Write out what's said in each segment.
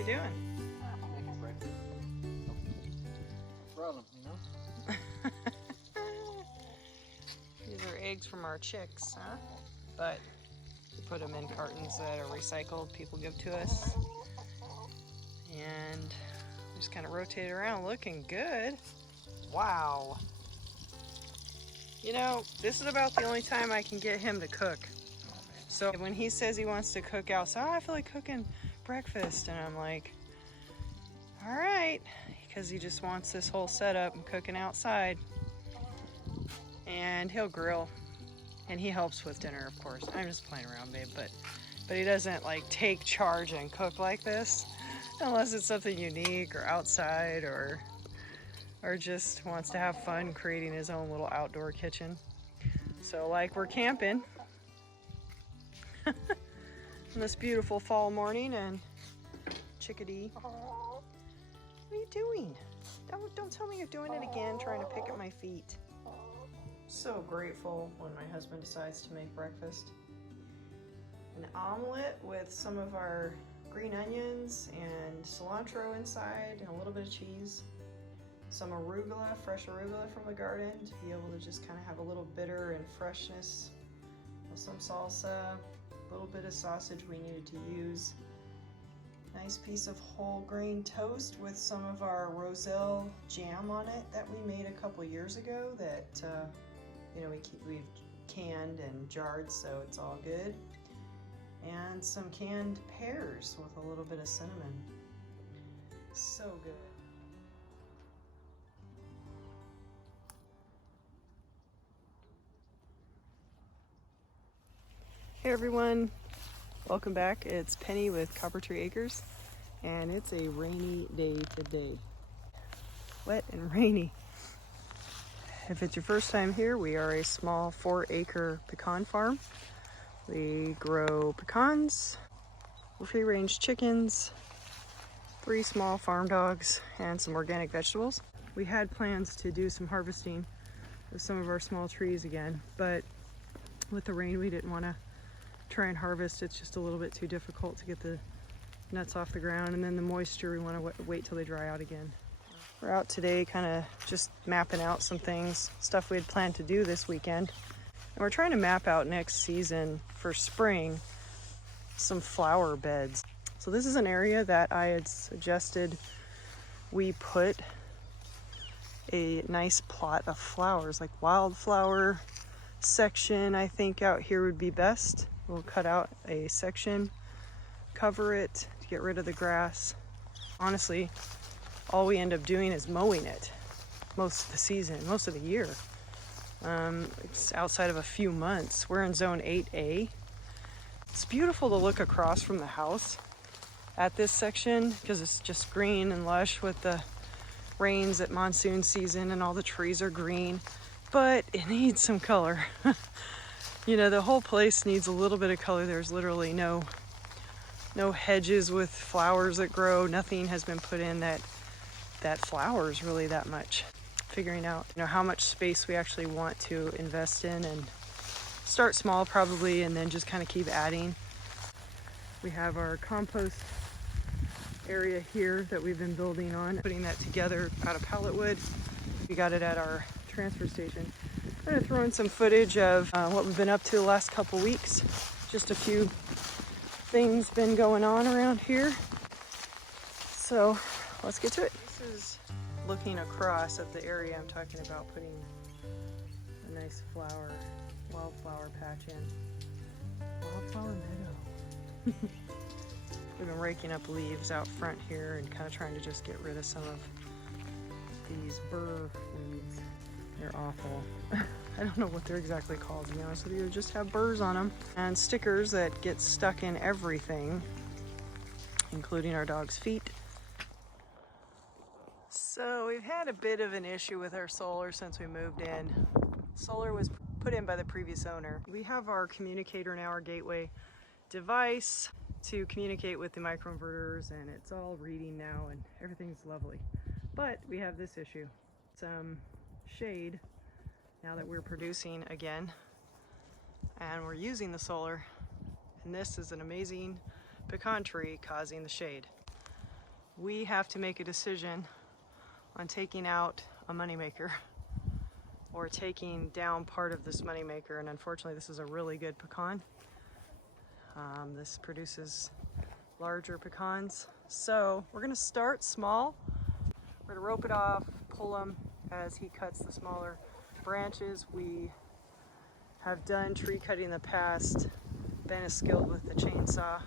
you doing? I'm making breakfast. No problem, you know? These are eggs from our chicks, huh? But we put them in cartons that are recycled, people give to us. And just kind of rotate around, looking good. Wow. You know, this is about the only time I can get him to cook. So when he says he wants to cook outside, I feel like cooking breakfast. And I'm like, all right, because he just wants this whole setup and cooking outside. And he'll grill. And he helps with dinner, of course. I'm just playing around, babe, but he doesn't like take charge and cook like this unless it's something unique or outside or just wants to have fun creating his own little outdoor kitchen. So like we're camping on this beautiful fall morning, and Chickadee, what are you doing? Don't tell me you're doing it again, trying to pick at my feet. So grateful when my husband decides to make breakfast. An omelet with some of our green onions and cilantro inside and a little bit of cheese. Some arugula, fresh arugula from the garden to be able to just kind of have a little bitter and freshness. Some salsa, a little bit of sausage we needed to use. Nice piece of whole grain toast with some of our Roselle jam on it that we made a couple years ago that you know, we've canned and jarred, so it's all good. And some canned pears with a little bit of cinnamon. So good. Hey everyone, welcome back. It's Pennie with Coppertree Acres, and it's a rainy day today. Wet and rainy. If it's your first time here, we are a small 4-acre pecan farm. We grow pecans, free-range chickens, 3 small farm dogs, and some organic vegetables. We had plans to do some harvesting of some of our small trees again, but with the rain we didn't want to try and harvest. It's just a little bit too difficult to get the nuts off the ground, and then the moisture, we want to wait till they dry out again. We're out today kind of just mapping out some things, stuff we had planned to do this weekend. And we're trying to map out next season for spring some flower beds. So this is an area that I had suggested we put a nice plot of flowers, like wildflower section. I think out here would be best. We'll cut out a section, cover it to get rid of the grass. Honestly, all we end up doing is mowing it most of the season, most of the year. It's outside of a few months. We're in zone 8A. It's beautiful to look across from the house at this section because it's just green and lush with the rains at monsoon season and all the trees are green, but it needs some color. You know, the whole place needs a little bit of color. There's literally no hedges with flowers that grow. Nothing has been put in that flowers really that much. Figuring out, you know, how much space we actually want to invest in, and start small probably, and then just kind of keep adding. We have our compost area here that we've been building on, putting that together out of pallet wood. We got it at our transfer station. I'm going to throw in some footage of what we've been up to the last couple weeks. Just a few things been going on around here. So let's get to it. This is looking across at the area I'm talking about putting a nice wildflower patch in. Wildflower meadow. We've been raking up leaves out front here and kind of trying to just get rid of some of these burr weeds. They're awful. I don't know what they're exactly called, to be honest with you. They just have burrs on them and stickers that get stuck in everything, including our dog's feet. So we've had a bit of an issue with our solar since we moved in. Solar was put in by the previous owner. We have our communicator now, our gateway device to communicate with the microinverters, and it's all reading now and everything's lovely. But we have this issue. Some shade now that we're producing again and we're using the solar, and this is an amazing pecan tree causing the shade. we have to make a decision on taking out a moneymaker or taking down part of this moneymaker. And unfortunately, this is a really good pecan. This produces larger pecans. So we're gonna start small. We're gonna rope it off, pull him as he cuts the smaller branches. We have done tree cutting in the past. Ben is skilled with the chainsaw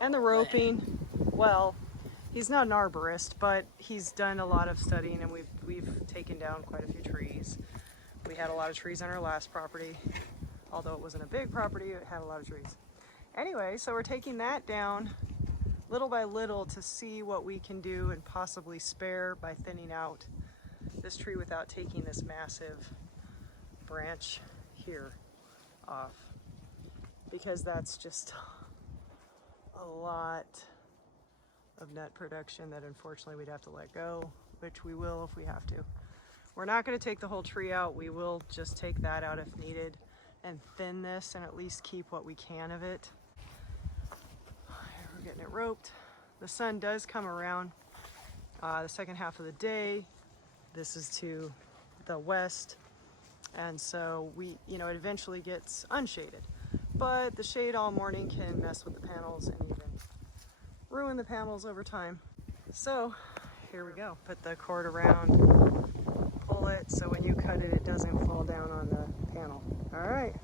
and the roping. Well, he's not an arborist, but he's done a lot of studying, and we've taken down quite a few trees. We had a lot of trees on our last property. Although it wasn't a big property, it had a lot of trees. Anyway, so we're taking that down little by little to see what we can do and possibly spare by thinning out this tree without taking this massive branch here off, because that's just a lot of nut production that unfortunately we'd have to let go, which we will if we have to. We're not going to take the whole tree out. We will just take that out if needed and thin this and at least keep what we can of it. We're getting it roped. The sun does come around the second half of the day. This is to the west, and so it eventually gets unshaded. But the shade all morning can mess with the panels and even ruin the panels over time. So here we go. Put the cord around, pull it so when you cut it, it doesn't fall down on the panel. All right,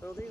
will do.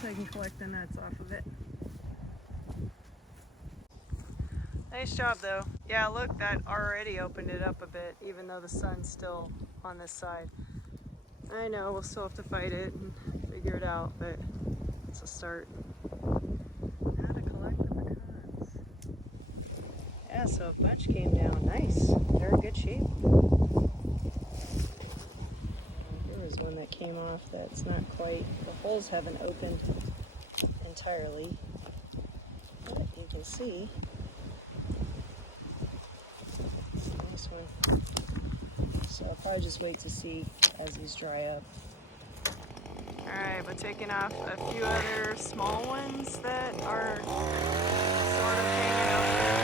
So I can collect the nuts off of it. Nice job though. Yeah, look, that already opened it up a bit, even though the sun's still on this side. I know we'll still have to fight it and figure it out, but it's a start. How to collect the pecans. Yeah, so a bunch came down. Nice. They're in good shape. One that came off that's not quite, the holes haven't opened entirely, but you can see it's a nice one. So I'll probably just wait to see as these dry up. Alright, but taking off a few other small ones that are sort of hanging out there.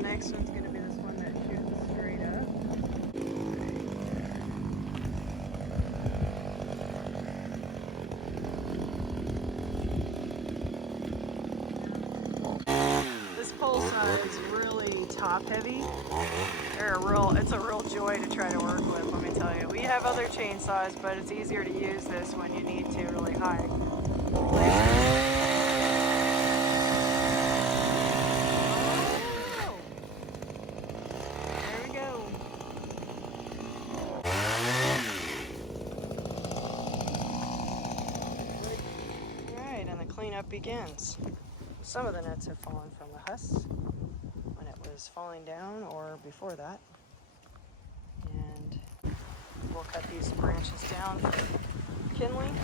Next one's going to be this one that shoots straight up. This pole saw is really top heavy. It's a real joy to try to work with, let me tell you. We have other chainsaws, but it's easier to use this when you need to really high places. Cleanup begins. Some of the nuts have fallen from the husks when it was falling down or before that. And we'll cut these branches down for kindling.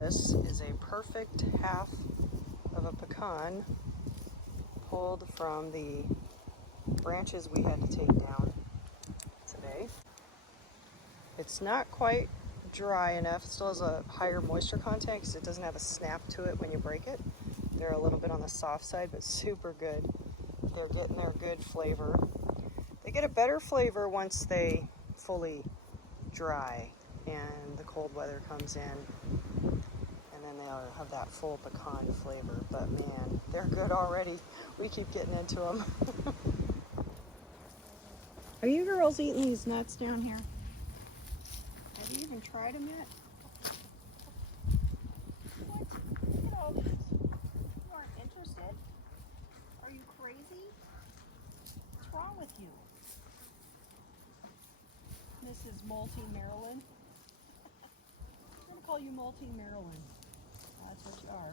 This is a perfect half of a pecan pulled from the branches we had to take down today. It's not quite dry enough. It still has a higher moisture content because it doesn't have a snap to it when you break it. They're a little bit on the soft side, but super good. They're getting their good flavor. They get a better flavor once they fully dry and the cold weather comes in, and then they'll have that full pecan flavor. But man, they're good already. We keep getting into them. Are you girls eating these nuts down here? Have you even tried them yet? What? Look at all these. You aren't interested? Are you crazy? What's wrong with you? Mrs. Molting Maryland? I'm going to call you Molting Maryland. That's what you are.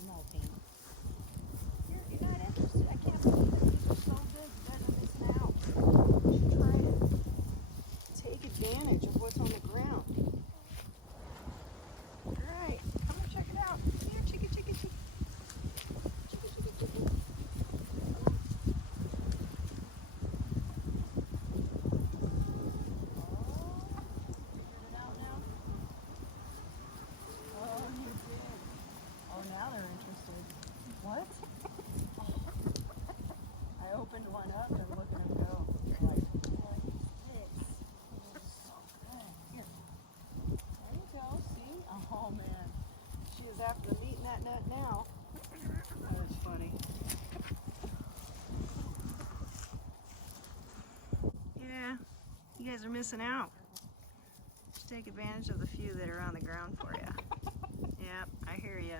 You're molting. You're not interested. I can't believe that these are so good. You guys are missing out. You should try it. Take advantage of what's on the ground. All right. Come and check it out. Here, chickie, chickie, chickie. Chickie, chickie, chickie. What? I opened one up and look at them go. Like, What is this? This is so good. Here. there you go, see? Oh man. She is after eating that nut now. That is funny. Yeah, you guys are missing out. Just take advantage of the few that are on the ground for you. Yep, I hear you.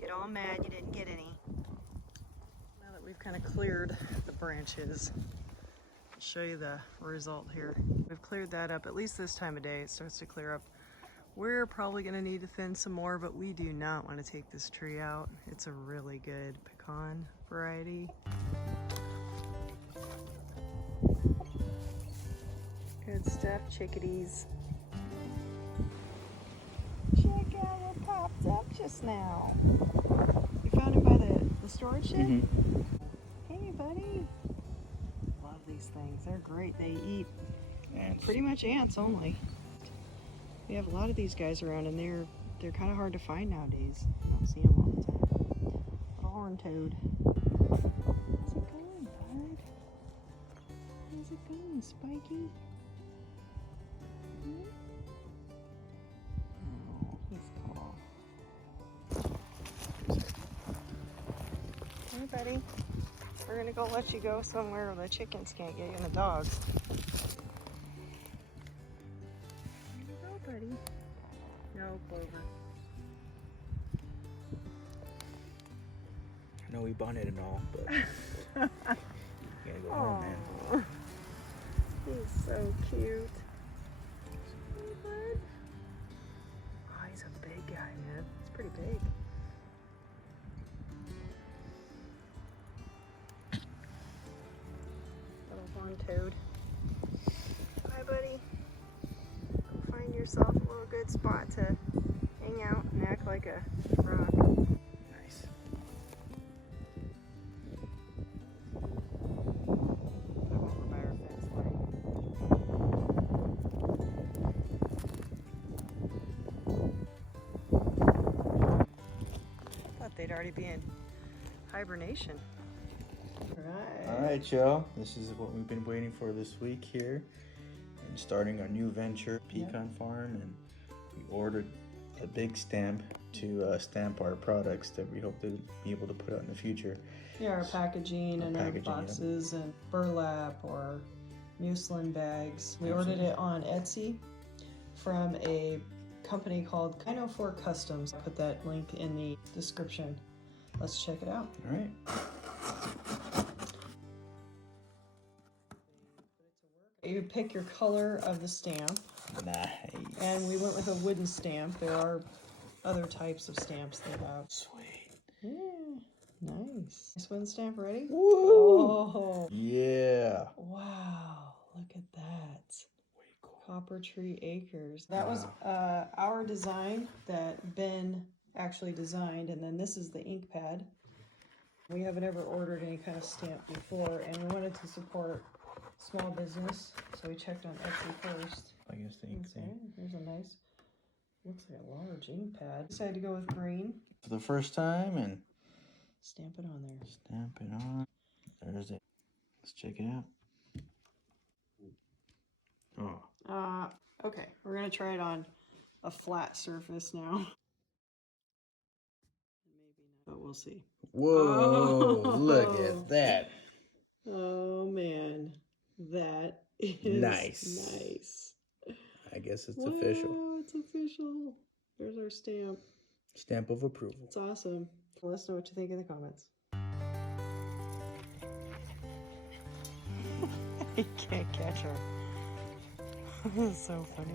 Get all mad you didn't get any. Now that we've kind of cleared the branches, I'll show you the result here. We've cleared that up. At least this time of day it starts to clear up. We're probably going to need to thin some more, but we do not want to take this tree out. It's a really good pecan variety. Good stuff, chickadees. Check out what popped up just now. You found him by the storage shed? Mm-hmm. Hey, buddy. Love these things. They're great. They eat Ants. pretty much ants only. We have a lot of these guys around, and they're kind of hard to find nowadays. You don't see them all the time. Little horn toad. How's it going, bud? How's it going, Spiky? Hmm? Oh, he's cool. Hey, buddy. We're gonna go let you go somewhere where the chickens can't get you and the dogs. There you go, buddy. No, Clover. I know we bonded and all, but you gotta go home, man. Aw. He's so cute. Hey, bud. Oh, he's a big guy, man. He's pretty big. Little horn toad. Bye, buddy. Go find yourself a little good spot to hang out and act like a rock. Nice. I'm over by our fence line. Thought they'd already be in hibernation. All right, y'all. This is what we've been waiting for this week here, and starting our new venture, Pecan Farm, and we ordered a big stamp to stamp our products that we hope to be able to put out in the future. Yeah, our packaging and our boxes and burlap or muslin bags. We ordered it on Etsy from a company called Dinosaur Customs. I'll put that link in the description. Let's check it out. All right. You pick your color of the stamp, Nice. and we went with a wooden stamp. There are other types of stamps they have. Sweet. Yeah, nice. This wooden stamp ready? Woo! Oh, Yeah. wow, look at that. Way cool. Coppertree Acres. That was our design that Ben actually designed, and then this is the ink pad. We haven't ever ordered any kind of stamp before, and we wanted to support small business, so we checked on Etsy first. I guess the ink thing. There's a nice, looks like a large ink pad. Decided to go with green. For the first time, and Stamp it on there. stamp it on. There's it. Let's check it out. Oh, Okay, we're gonna try it on a flat surface now. Maybe not, but we'll see. whoa! Oh. Look at that. Oh man, that is Nice. I guess it's official. It's official. There's our stamp. Stamp of approval. It's awesome. Let us know what you think in the comments. You can't catch her. This is so funny.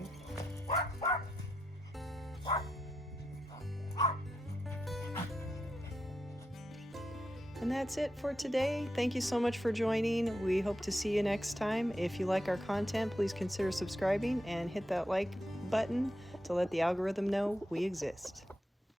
And that's it for today. Thank you so much for joining. We hope to see you next time. If you like our content, please consider subscribing and hit that like button to let the algorithm know we exist.